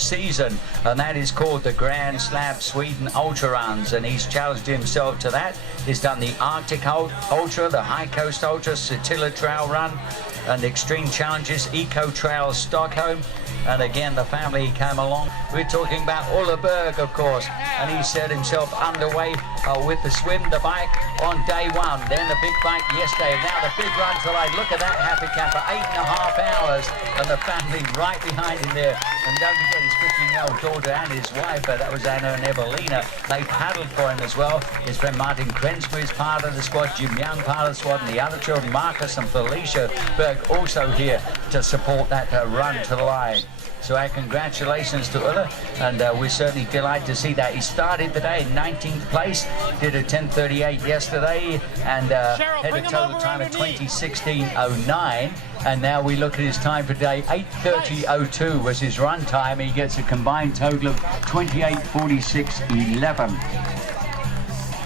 season, and that is called the Grand Slam Sweden Ultraruns, and he's challenged himself to that. He's done the Arctic Ultra, the High Coast Ultra, Sitilla Trail Run, and Extreme Challenges, Eco Trail Stockholm. And again, the family came along. We're talking about Ulla Berg, of course, and he set himself underway with the swim, the bike on day one, then the big bike yesterday, and now the big run tonight. Look at that happy camper, 8.5 hours, and the family right behind him there. And don't forget his 15-year-old daughter and his wife, that was Anna and Evelina. They paddled for him as well. His friend Martin Krensby is part of the squad, Jim Young part of the squad, and the other children, Marcus and Felicia Berg, also here to support that run to the line. So our congratulations to Ulla, and we're certainly delighted to see that. He started the day in 19th place, did a 10:38 yesterday, and had a total time of 20:16.09. And now we look at his time for today, 8:30.02 was his run time. He gets a combined total of 28:46.11.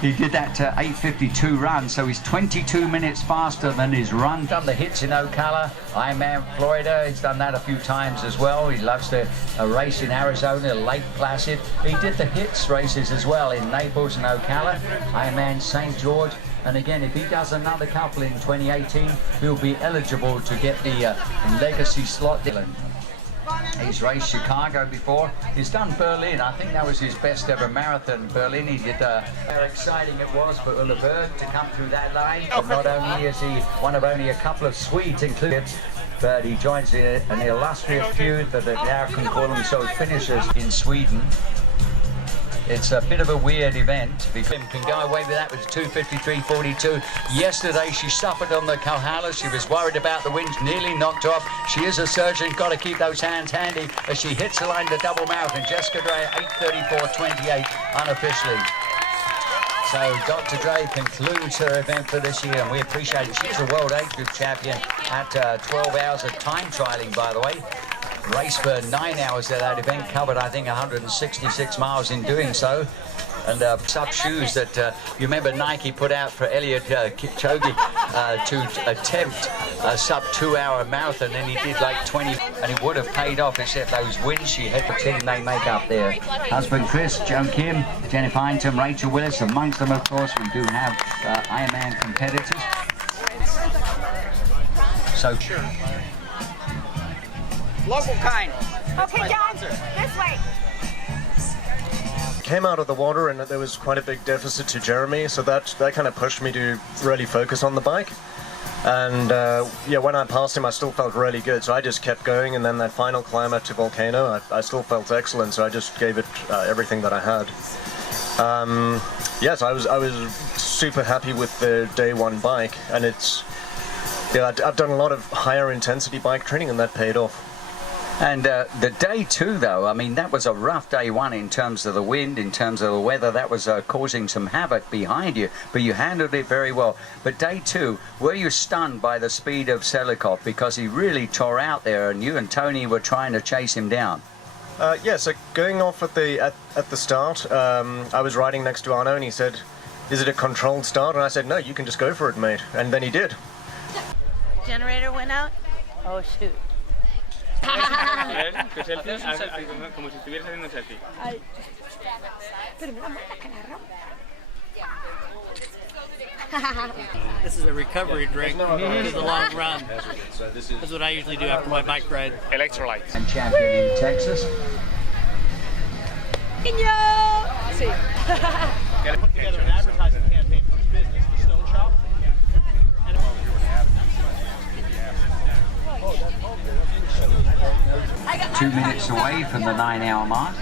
He did that 8:52 run, so he's 22 minutes faster than his run. Done the hits in Ocala, Ironman Florida, he's done that a few times as well. He loves to race in Arizona, Lake Placid. He did the hits races as well in Naples and Ocala, Ironman St. George. And again, if he does another couple in 2018, he'll be eligible to get the legacy slot. He's raced Chicago before. He's done Berlin. I think that was his best ever marathon. Berlin, he did how exciting it was for Ulla Berg to come through that line. But not only is he one of only a couple of Swedes included, but he joins an illustrious feud that now can call themselves finishers in Sweden. It's a bit of a weird event because he can go away with that with 2:53.42. Yesterday she suffered on the Kohala. She was worried about the winds, nearly knocked off. She is a surgeon, got to keep those hands handy as she hits the line, the double marathon. Jessica Dre 8:34.28 unofficially. So Dr. Dre concludes her event for this year, and we appreciate it. She's a world age group champion at 12 hours of time trialing, by the way. Race for 9 hours at that event, covered I think 166 miles in doing so, and sub shoes that you remember Nike put out for Eliud Kipchoge to attempt a sub 2-hour marathon, and he did like 20, and it would have paid off except those wins she had. The team they make up there. Husband Chris, Joan Kim, Jennifer Hinton, Rachel Willis, amongst them of course we do have Ironman competitors. So sure. Local kind. Okay, John, this way. Came out of the water and there was quite a big deficit to Jeremy, so that kind of pushed me to really focus on the bike. And yeah, when I passed him I still felt really good, so I just kept going, and then that final climb up to Volcano I still felt excellent, so I just gave it everything that I had. Yes, I was super happy with the day one bike, and it's, yeah, I've done a lot of higher intensity bike training and that paid off. And the day two, though, I mean, that was a rough day one in terms of the wind, in terms of the weather. That was causing some havoc behind you, but you handled it very well. But day two, were you stunned by the speed of Selikov? Because he really tore out there, and you and Tony were trying to chase him down. Yeah, so going off at the start, I was riding next to Arno, and he said, "Is it a controlled start?" And I said, "No, you can just go for it, mate." And then he did. Generator went out? Oh, shoot. Como si estuvieras haciendo un selfie. This is a recovery drink for the long run. That's what I usually do after my bike ride. Electrolytes. And champion in Texas. Sí. Put together an advertising campaign for his business, the Stone Shop. 2 minutes away from the 9-hour mark.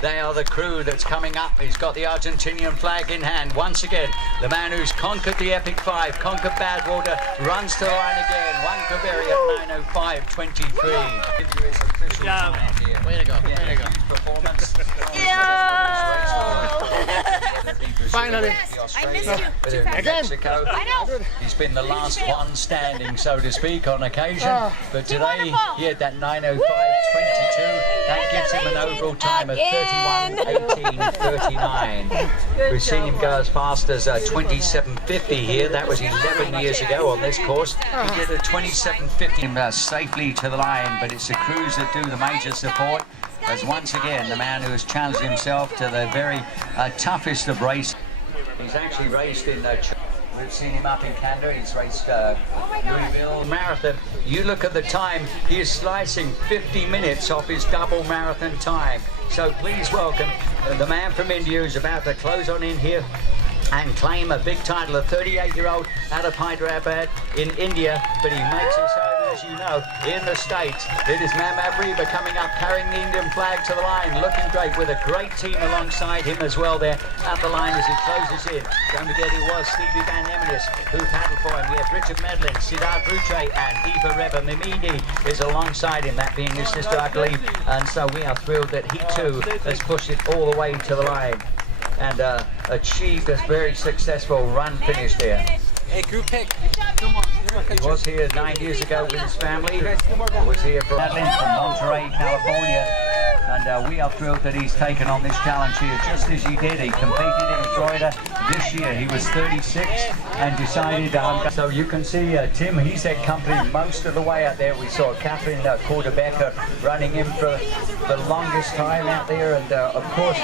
They are the crew that's coming up. He's got the Argentinian flag in hand. Once again, the man who's conquered the Epic 5, conquered Badwater, runs to the line again. Juan Caveri at 9:05.23. Yeah. Way to go. Way to go. Performance. I Finally. missed you. Too fast. Mexico. I know. He's been the last one standing, so to speak, on occasion. But today, wonderful. he had that 9:05.22. That gives him an overall time of 31:18.39. We've seen him go as fast as 27:50 here. That was 11 years ago on this course. He did a 27:50 safely to the line, but it's the crews that do the major support. As once again, the man who has challenged himself to the very toughest of races. He's actually raced in we've seen him up in Canada. He's raced Louisville Marathon. You look at the time, he is slicing 50 minutes off his double marathon time. So please welcome the man from India who's about to close on in here and claim a big title, a 38-year-old out of Hyderabad in India, but he makes his home, as you know, in the States. It is Mama Reba coming up, carrying the Indian flag to the line, looking great with a great team alongside him as well there at the line as he closes in. Don't forget it was Stevie Van Emilius who paddled for him. We have Richard Medlin, Siddharth Rutre, and Deepa Reba Mimidi is alongside him, that being his sister, I believe. And so we are thrilled that he too has pushed it all the way to the line and achieved a very successful run finish there. Hey, group pick. Come on. He was here 9 years ago with his family. He was here from Monterey, California. And we are thrilled that he's taken on this challenge here, just as he did. He competed in Florida this year. He was 36 and decided, so you can see Tim, he's accompanied most of the way out there. We saw Catherine Quarterbecker running in for the longest time out there. And of course,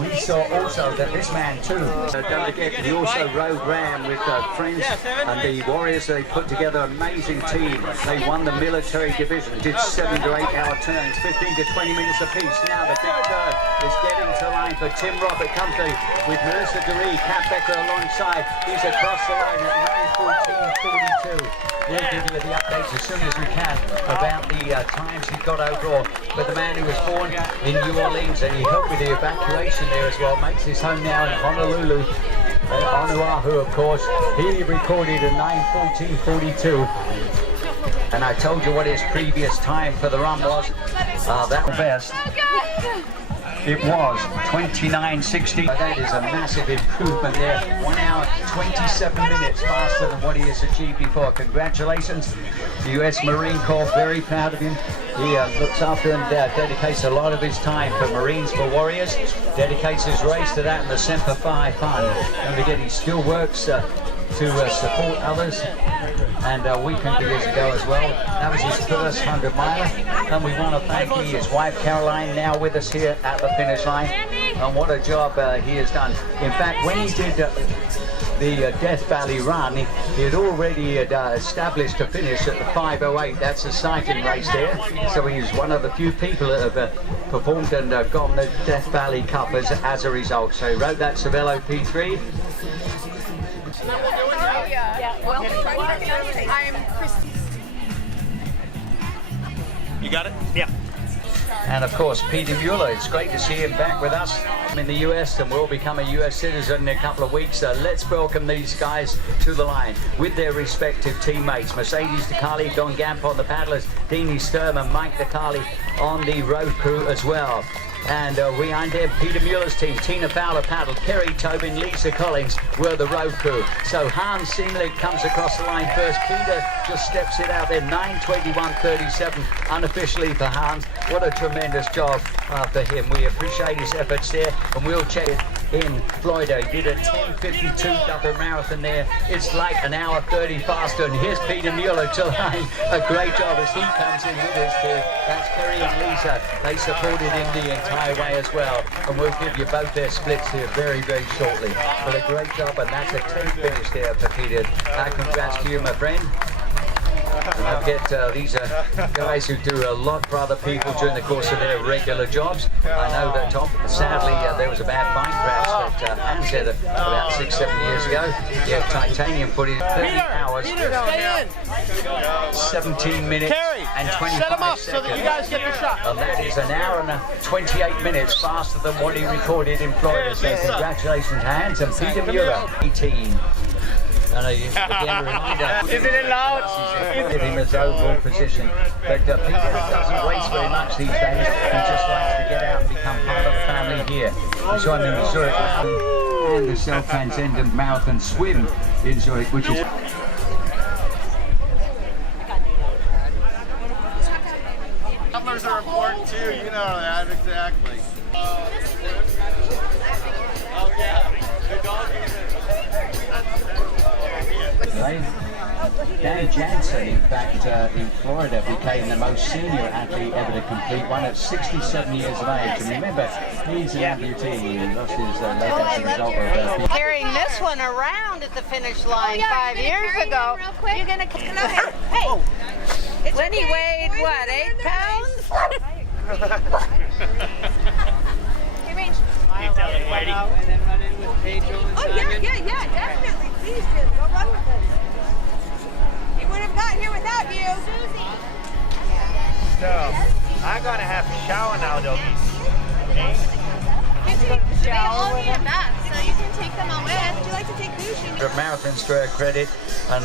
we saw also that this man too, don't forget, he also rode Ram with friends and the Warriors. They put together an amazing team. They won the military division, did 7 to 8 hour turns, 15 to 20 minutes apiece. Now the big turn is getting to line for Tim Robert Company with Melissa Garee, Kat Becker alongside. He's across the line at 9:14.42. We'll give you the updates as soon as we can about the times he got overall. But the man who was born in New Orleans and he helped with the evacuation there as well, makes his home now in Honolulu. Oahu, of course, he recorded a 9:14.42. And I told you what his previous time for the run was. That was best. It was 29:60. That is a massive improvement there. 1 hour, 27 minutes faster than what he has achieved before. Congratulations. The U.S. Marine Corps, very proud of him. He looks after and dedicates a lot of his time for Marines for Warriors. Dedicates his race to that and the Semper Fi Fund. Don't forget, he still works to support others, and a week and 2 years ago as well. That was his first 100 miler, and we want to thank his wife Caroline, now with us here at the finish line, and what a job he has done. In fact, when he did the Death Valley run, he had already established a finish at the 5:08. That's a cycling race there, so he's one of the few people that have performed and gotten the Death Valley Cup as a result. So he rode that Cervelo P3. Well, I'm Christy. You got it? Yeah. And of course, Peter Mueller, it's great to see him back with us in the US and will become a US citizen in a couple of weeks. So let's welcome these guys to the line with their respective teammates. Mercedes DeCarli, Don Gamp on the paddlers, Deanie Sturm and Mike DeCarli on the road crew as well. And behind him, Peter Mueller's team, Tina Fowler paddled, Kerry Tobin, Lisa Collins were the road crew. So Hans Siemlich comes across the line first. Peter just steps it out there, 9:21.37 unofficially for Hans. What a tremendous job for him. We appreciate his efforts there, and we'll check it in Florida. He did a 10:52 double marathon there. It's like an hour 30 faster, and here's Peter Mueller to line. A great job as he comes in with his team. That's Kerry and Lisa. They supported him the entire way as well, and we'll give you both their splits here very, very shortly. But a great job, and that's a 10th finish there for Peter. Congrats to you, my friend. And don't forget, these are guys who do a lot for other people during the course of their regular jobs. I know that, Tom, sadly, there was a bad bike crash Hans did it about 6-7 years ago. Yeah, titanium put in 30 hours, 17 minutes and 25 set him up seconds. so that you guys get the shot. And that is an hour and 28 minutes faster than what he recorded in Florida. So congratulations, Hans, and Peter Mueller, 18. And again, a reminder. Isn't it loud? Give him his overall position. But Peter doesn't race very much these days. He just likes to get out and become part of the family here. He's joining the Zurich and the self-transcendent marathon swim in Zurich, which is... Numbers are important too, you know that, exactly. Oh yeah. Dan Jansen, in fact, in Florida, became the most senior athlete ever to complete one at 67 years of age. And remember, he's an amputee. He lost his leg as a result of Carrying this one around at the finish line 5 years ago. You're gonna come out here. Hey, when he weighed what, 8 pounds? Oh yeah, definitely. Please do. Go run with us. He wouldn't have gotten here without you. So, I'm gonna have to shower now, doggies. They all need a bath, so you can take them away. Would you like to take Lucy? marathons to her credit, and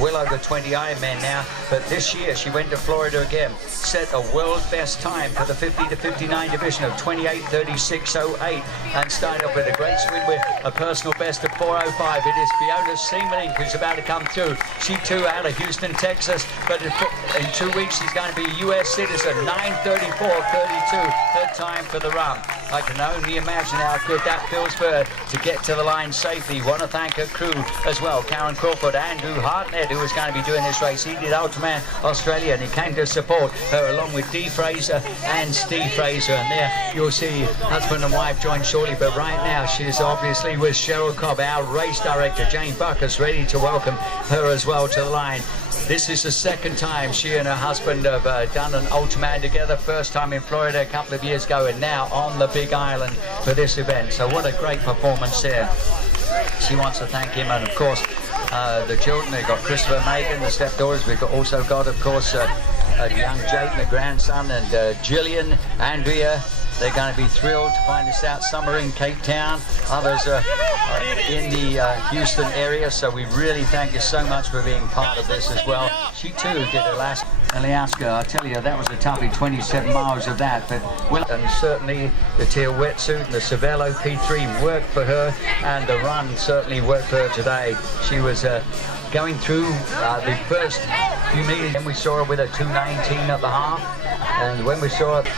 well over 20 Ironman now. But this year she went to Florida again, set a world best time for the 50 to 59 division of 28:36:08, and started off with a great swim with a personal best of 4:05. It is Fiona Seamelink who's about to come through. She too out of Houston, Texas, but in 2 weeks she's going to be a U.S. citizen. 9:34:32 her time for the run. I can only imagine how good that feels for her to get to the line safely. Want to thank her crew as well, Karen Crawford, Andrew Hartnett, who was going to be doing this race. He did Ultraman Australia, and he came to support her along with Dee Fraser and Steve Fraser. And there you'll see husband and wife join shortly, but right now she's obviously with Cheryl Cobb, our race director. Jane Bucker's ready to welcome her as well to the line. This is the second time she and her husband have done an Ultraman together. First time in Florida a couple of years ago, and now on the Big Island for this event. So what a great performance there. She wants to thank him, and of course the children. They've got Christopher, Megan, the stepdaughters. We've also got, of course, young Jayden, the grandson, and Jillian, Andrea. They're going to be thrilled to find us out. Some are in Cape Town, others are in the Houston area. So we really thank you so much for being part of this as well. She too did Alaska. I tell you, that was a toughie, 27 miles of that. But and certainly the teal wetsuit and the Cervelo P3 worked for her, and the run certainly worked for her today. She was going through the first few meters, and we saw her with a 2:19 at the half. And when we saw her,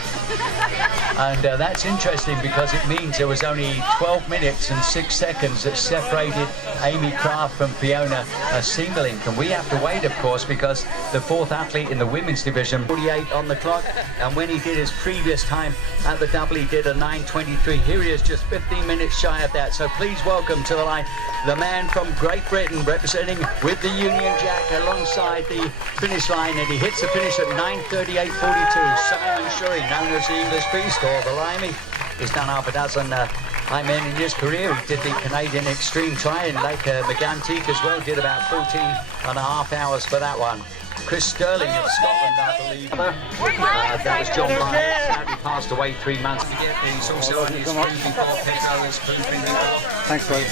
and that's interesting because it means there was only 12 minutes and 6 seconds that separated Amy Kraft from Fiona Seamelink. And we have to wait, of course, because the fourth athlete in the women's division, 48 on the clock, and when he did his previous time at the double, he did a 9:23. Here he is, just 15 minutes shy of that. So please welcome to the line the man from Great Britain, representing with the Union Jack alongside the finish line, and he hits the finish at 9:38:42. Simon Shurry, known as the English Beast or the Limey. He's done half a dozen Ironman in his career. He did the Canadian Extreme Tri in Lake Megantic as well, did about 14.5 hours for that one. Chris Sterling of Scotland, I believe. That was John Barnett, sadly passed away 3 months ago. He's also on his 3 before Pedro has proven before. Thanks, buddy.